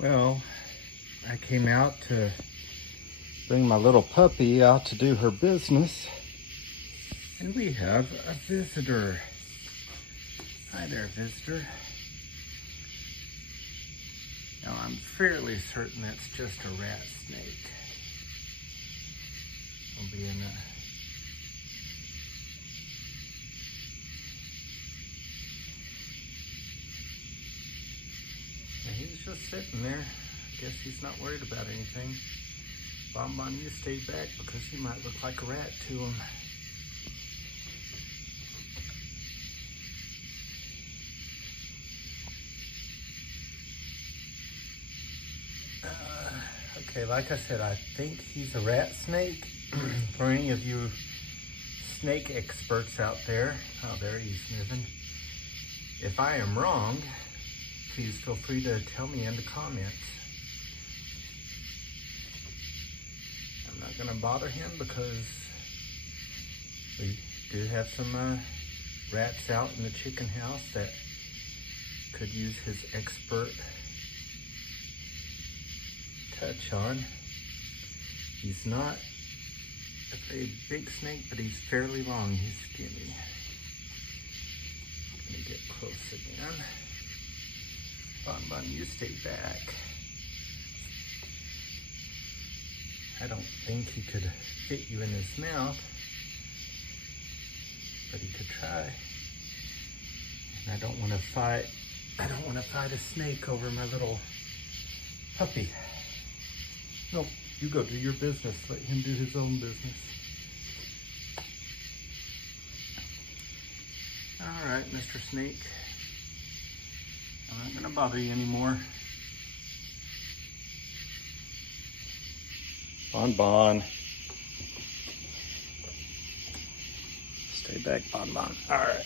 Well, I came out to bring my little puppy out to do her business, and we have a visitor. Hi there, visitor. Now, I'm fairly certain that's just a rat snake. I'll be in a... And he's just sitting there. I guess he's not worried about anything. Bonbon, you stay back because he might look like a rat to him. Okay, like I said, I think he's a rat snake. For any of you snake experts out there, oh, there he's moving. If I am wrong, please feel free to tell me in the comments. I'm not gonna bother him because we do have some rats out in the chicken house that could use his expert touch on. He's not a very big snake, but he's fairly long. He's skinny. Let me get close again. Bonbon, you stay back. I don't think he could fit you in his mouth, but he could try. And I don't want to fight a snake over my little puppy. No, you go do your business. Let him do his own business. All right, Mr. Snake. I'm not gonna bother you anymore. Bonbon. Stay back, Bonbon. All right.